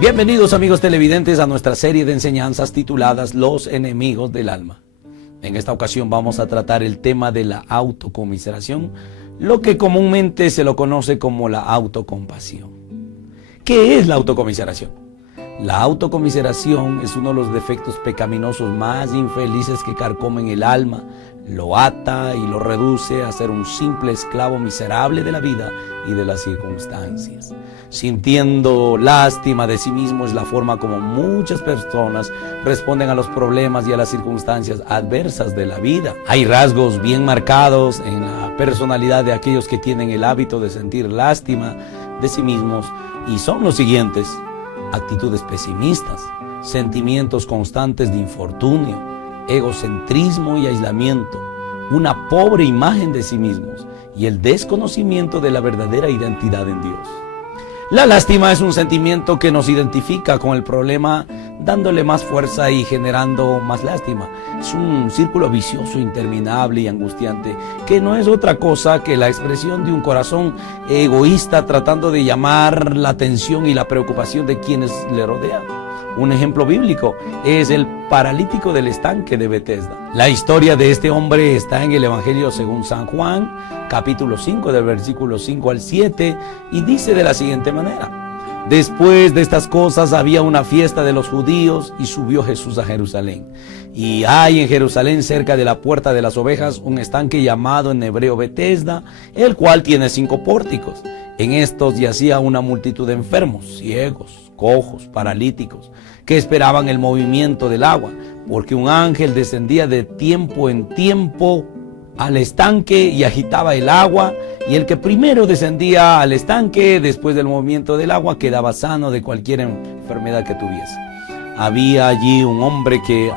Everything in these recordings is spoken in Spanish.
Bienvenidos amigos televidentes a nuestra serie de enseñanzas tituladas Los enemigos del alma. En esta ocasión vamos a tratar el tema de la autocomiseración, lo que comúnmente se lo conoce como la autocompasión. ¿Qué es la autocomiseración? La autocomiseración es uno de los defectos pecaminosos más infelices que carcomen el alma, lo ata y lo reduce a ser un simple esclavo miserable de la vida y de las circunstancias. Sintiendo lástima de sí mismo es la forma como muchas personas responden a los problemas y a las circunstancias adversas de la vida. Hay rasgos bien marcados en la personalidad de aquellos que tienen el hábito de sentir lástima de sí mismos y son los siguientes: actitudes pesimistas, sentimientos constantes de infortunio, egocentrismo y aislamiento, una pobre imagen de sí mismos y el desconocimiento de la verdadera identidad en Dios. La lástima es un sentimiento que nos identifica con el problema, dándole más fuerza y generando más lástima. Es un círculo vicioso, interminable y angustiante, que no es otra cosa que la expresión de un corazón egoísta tratando de llamar la atención y la preocupación de quienes le rodean. Un ejemplo bíblico es el paralítico del estanque de Betesda. La historia de este hombre está en el Evangelio según San Juan, capítulo 5, del versículo 5 al 7, y dice de la siguiente manera: después de estas cosas había una fiesta de los judíos y subió Jesús a Jerusalén. Y hay en Jerusalén, cerca de la puerta de las ovejas, un estanque llamado en hebreo Betesda, el cual tiene 5 pórticos. En estos yacía una multitud de enfermos, ciegos, cojos, paralíticos, que esperaban el movimiento del agua, porque un ángel descendía de tiempo en tiempo al estanque y agitaba el agua, y el que primero descendía al estanque después del movimiento del agua quedaba sano de cualquier enfermedad que tuviese. Había allí un hombre que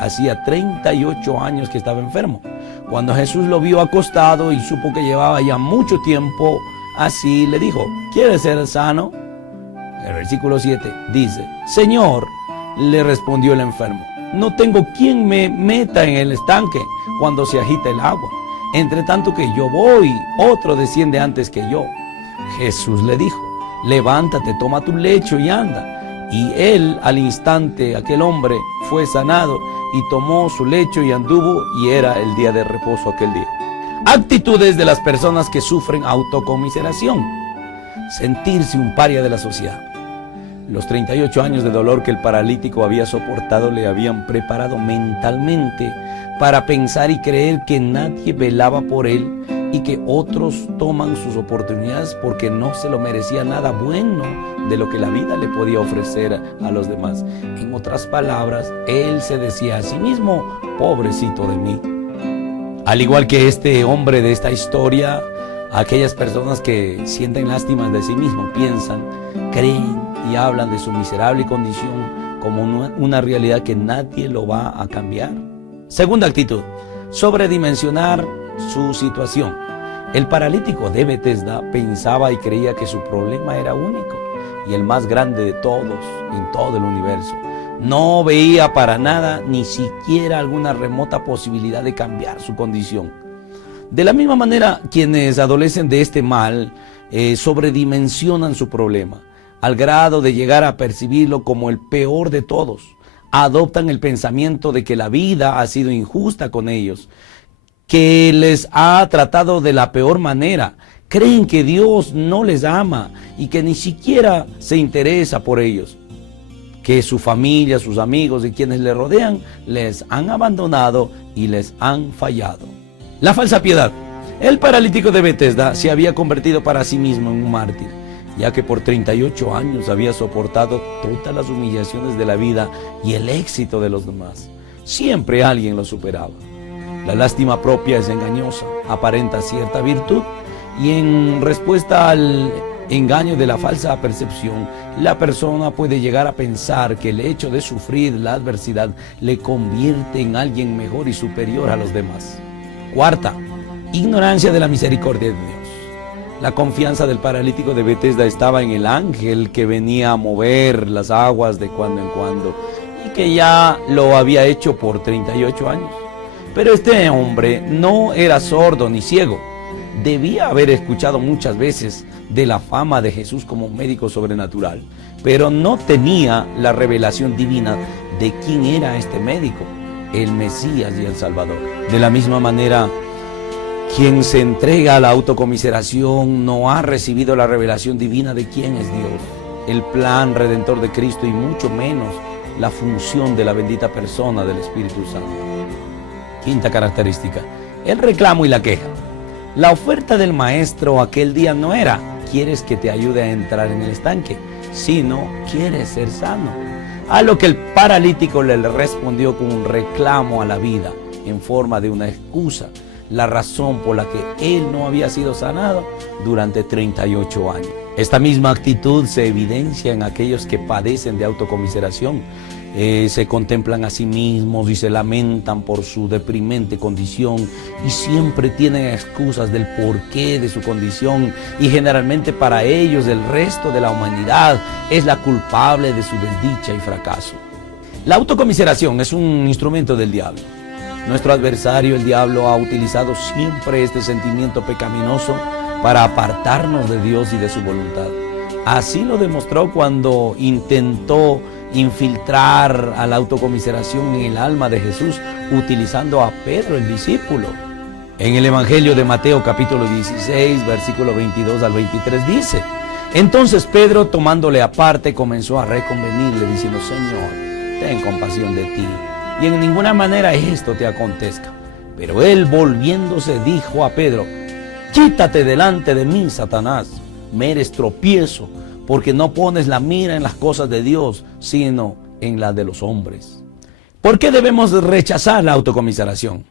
hacía 38 años que estaba enfermo. Cuando Jesús lo vio acostado y supo que llevaba ya mucho tiempo así, le dijo: ¿quieres ser sano? El versículo 7 dice: Señor, le respondió el enfermo, no tengo quien me meta en el estanque cuando se agita el agua. Entre tanto que yo voy, otro desciende antes que yo. Jesús le dijo: levántate, toma tu lecho y anda. Y él, al instante, aquel hombre fue sanado y tomó su lecho y anduvo, y era el día de reposo aquel día. Actitudes de las personas que sufren autocomiseración: sentirse un paria de la sociedad. Los 38 años de dolor que el paralítico había soportado le habían preparado mentalmente para pensar y creer que nadie velaba por él y que otros toman sus oportunidades porque no se lo merecía nada bueno de lo que la vida le podía ofrecer a los demás. En otras palabras, él se decía a sí mismo: pobrecito de mí. Al igual que este hombre de esta historia, aquellas personas que sienten lástima de sí mismos piensan, creen y hablan de su miserable condición como una realidad que nadie lo va a cambiar. Segunda actitud: sobredimensionar su situación. El paralítico de Betesda pensaba y creía que su problema era único y el más grande de todos en todo el universo. No veía para nada ni siquiera alguna remota posibilidad de cambiar su condición. De la misma manera, quienes adolecen de este mal sobredimensionan su problema, al grado de llegar a percibirlo como el peor de todos. Adoptan el pensamiento de que la vida ha sido injusta con ellos, que les ha tratado de la peor manera. Creen que Dios no les ama y que ni siquiera se interesa por ellos, que su familia, sus amigos y quienes le rodean les han abandonado y les han fallado. La falsa piedad. El paralítico de Betesda se había convertido para sí mismo en un mártir, ya que por 38 años había soportado todas las humillaciones de la vida y el éxito de los demás. Siempre alguien lo superaba. La lástima propia es engañosa, aparenta cierta virtud, y en respuesta al engaño de la falsa percepción, la persona puede llegar a pensar que el hecho de sufrir la adversidad le convierte en alguien mejor y superior a los demás. Cuarta, ignorancia de la misericordia de Dios. La confianza del paralítico de Betesda estaba en el ángel que venía a mover las aguas de cuando en cuando y que ya lo había hecho por 38 años. Pero este hombre no era sordo ni ciego. debía haber escuchado muchas veces de la fama de Jesús como un médico sobrenatural, pero no tenía la revelación divina de quién era este médico, el Mesías y el Salvador. De la misma manera, quien se entrega a la autocomiseración no ha recibido la revelación divina de quién es Dios, el plan redentor de Cristo y mucho menos la función de la bendita persona del Espíritu Santo. Quinta característica, el reclamo y la queja. La oferta del maestro aquel día no era: ¿quieres que te ayude a entrar en el estanque?, sino: ¿quieres ser sano? A lo que el paralítico le respondió con un reclamo a la vida en forma de una excusa, la razón por la que él no había sido sanado durante 38 años. Esta misma actitud se evidencia en aquellos que padecen de autocomiseración. Se contemplan a sí mismos y se lamentan por su deprimente condición y siempre tienen excusas del porqué de su condición, y generalmente para ellos el resto de la humanidad es la culpable de su desdicha y fracaso. La autocomiseración es un instrumento del diablo. Nuestro adversario, el diablo, ha utilizado siempre este sentimiento pecaminoso para apartarnos de Dios y de su voluntad. Así lo demostró cuando intentó infiltrar a la autocomiseración en el alma de Jesús, utilizando a Pedro, el discípulo. En el Evangelio de Mateo capítulo 16, versículo 22 al 23 dice: entonces Pedro, tomándole aparte, comenzó a reconvenirle, diciendo: Señor, ten compasión de ti, y en ninguna manera esto te acontezca. Pero él, volviéndose, dijo a Pedro: quítate delante de mí, Satanás, me eres tropiezo, porque no pones la mira en las cosas de Dios, sino en las de los hombres. ¿Por qué debemos rechazar la autocomiseración?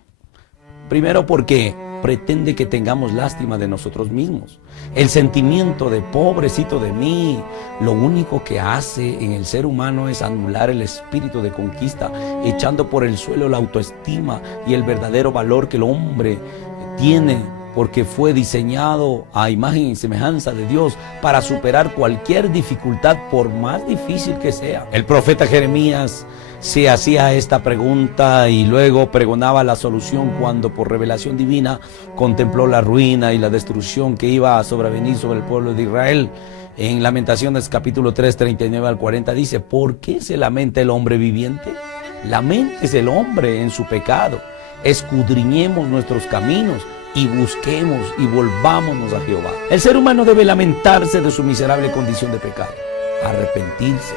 Primero, porque pretende que tengamos lástima de nosotros mismos. El sentimiento de pobrecito de mí, lo único que hace en el ser humano es anular el espíritu de conquista, echando por el suelo la autoestima y el verdadero valor que el hombre tiene, porque fue diseñado a imagen y semejanza de Dios para superar cualquier dificultad, por más difícil que sea. El profeta Jeremías se hacía esta pregunta y luego pregonaba la solución cuando, por revelación divina, contempló la ruina y la destrucción que iba a sobrevenir sobre el pueblo de Israel. En Lamentaciones capítulo 3, 39 al 40 dice: ¿por qué se lamenta el hombre viviente? Laméntese el hombre en su pecado. Escudriñemos nuestros caminos y busquemos y volvámonos a Jehová. El ser humano debe lamentarse de su miserable condición de pecado, arrepentirse,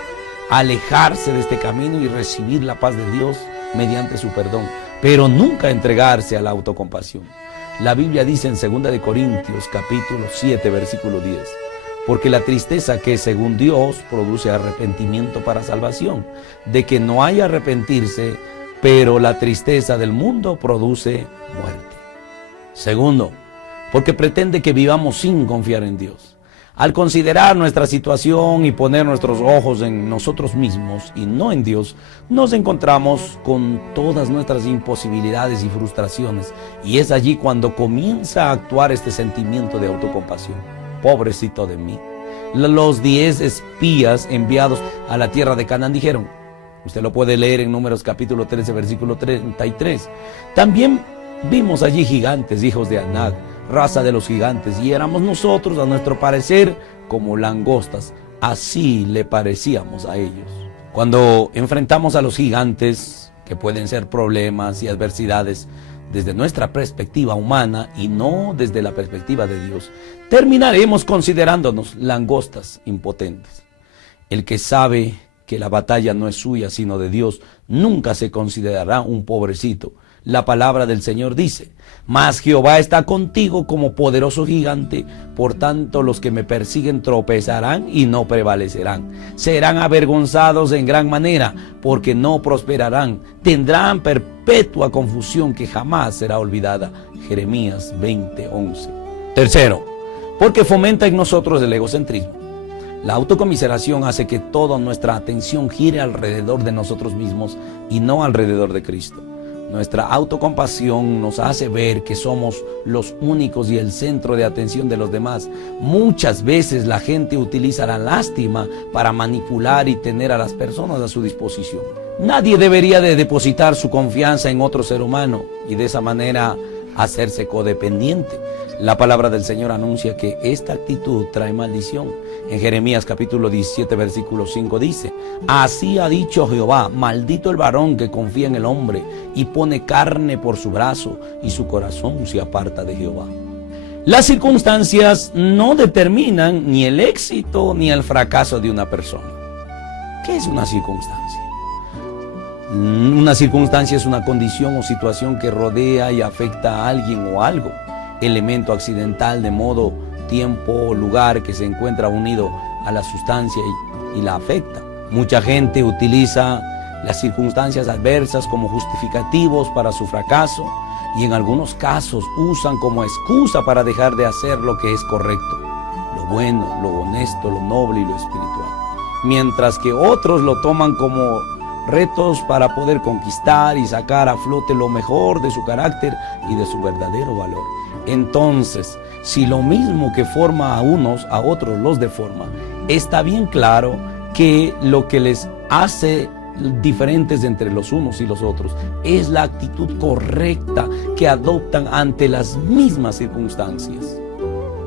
alejarse de este camino y recibir la paz de Dios mediante su perdón, pero nunca entregarse a la autocompasión. La Biblia dice en 2 Corintios capítulo 7 versículo 10: porque la tristeza que según Dios produce arrepentimiento para salvación, de que no hay arrepentirse, pero la tristeza del mundo produce muerte. Segundo, porque pretende que vivamos sin confiar en Dios. Al considerar nuestra situación y poner nuestros ojos en nosotros mismos y no en Dios, nos encontramos con todas nuestras imposibilidades y frustraciones, y es allí cuando comienza a actuar este sentimiento de autocompasión. Pobrecito de mí. Los 10 espías enviados a la tierra de Canaán dijeron, usted lo puede leer en Números capítulo 13 versículo 33, también vimos allí gigantes, hijos de Anac, raza de los gigantes, y éramos nosotros, a nuestro parecer, como langostas. Así le parecíamos a ellos. Cuando enfrentamos a los gigantes, que pueden ser problemas y adversidades, desde nuestra perspectiva humana y no desde la perspectiva de Dios, terminaremos considerándonos langostas impotentes. El que sabe que la batalla no es suya sino de Dios, nunca se considerará un pobrecito. La palabra del Señor dice: mas Jehová está contigo como poderoso gigante, por tanto los que me persiguen tropezarán y no prevalecerán. Serán avergonzados en gran manera, porque no prosperarán. Tendrán perpetua confusión que jamás será olvidada. Jeremías 20:11. Tercero, porque fomenta en nosotros el egocentrismo. La autocomiseración hace que toda nuestra atención gire alrededor de nosotros mismos y no alrededor de Cristo. Nuestra autocompasión nos hace ver que somos los únicos y el centro de atención de los demás. Muchas veces la gente utiliza la lástima para manipular y tener a las personas a su disposición. Nadie debería de depositar su confianza en otro ser humano y de esa manera hacerse codependiente. La palabra del Señor anuncia que esta actitud trae maldición. En Jeremías capítulo 17 versículo 5 dice: así ha dicho Jehová, maldito el varón que confía en el hombre y pone carne por su brazo y su corazón se aparta de Jehová. Las circunstancias no determinan ni el éxito ni el fracaso de una persona. ¿Qué es una circunstancia? Una circunstancia es una condición o situación que rodea y afecta a alguien o algo, elemento accidental de modo, tiempo o lugar que se encuentra unido a la sustancia y la afecta. Mucha gente utiliza las circunstancias adversas como justificativos para su fracaso y en algunos casos usan como excusa para dejar de hacer lo que es correcto, lo bueno, lo honesto, lo noble y lo espiritual. Mientras que otros lo toman como retos para poder conquistar y sacar a flote lo mejor de su carácter y de su verdadero valor. Entonces, si lo mismo que forma a unos, a otros los deforma, está bien claro que lo que les hace diferentes entre los unos y los otros es la actitud correcta que adoptan ante las mismas circunstancias.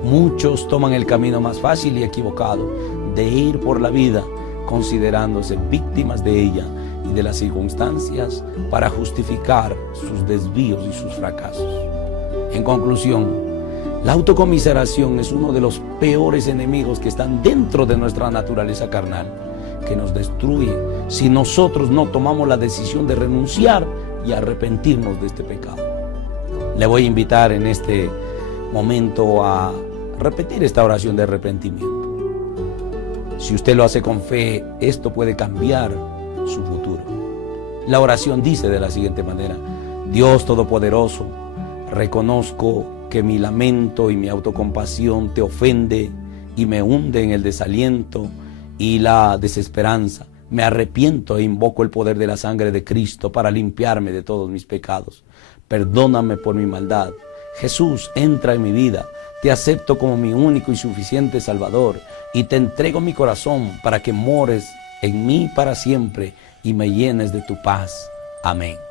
Muchos toman el camino más fácil y equivocado de ir por la vida considerándose víctimas de ella y de las circunstancias para justificar sus desvíos y sus fracasos. En conclusión, la autocomiseración es uno de los peores enemigos que están dentro de nuestra naturaleza carnal, que nos destruye si nosotros no tomamos la decisión de renunciar y arrepentirnos de este pecado. Le voy a invitar en este momento a repetir esta oración de arrepentimiento. Si usted lo hace con fe, esto puede cambiar su futuro. La oración dice de la siguiente manera: Dios Todopoderoso, reconozco que mi lamento y mi autocompasión te ofende y me hunde en el desaliento y la desesperanza. Me arrepiento e invoco el poder de la sangre de Cristo para limpiarme de todos mis pecados. Perdóname por mi maldad. Jesús, entra en mi vida. Te acepto como mi único y suficiente Salvador y te entrego mi corazón para que mores en mí para siempre y me llenes de tu paz. Amén.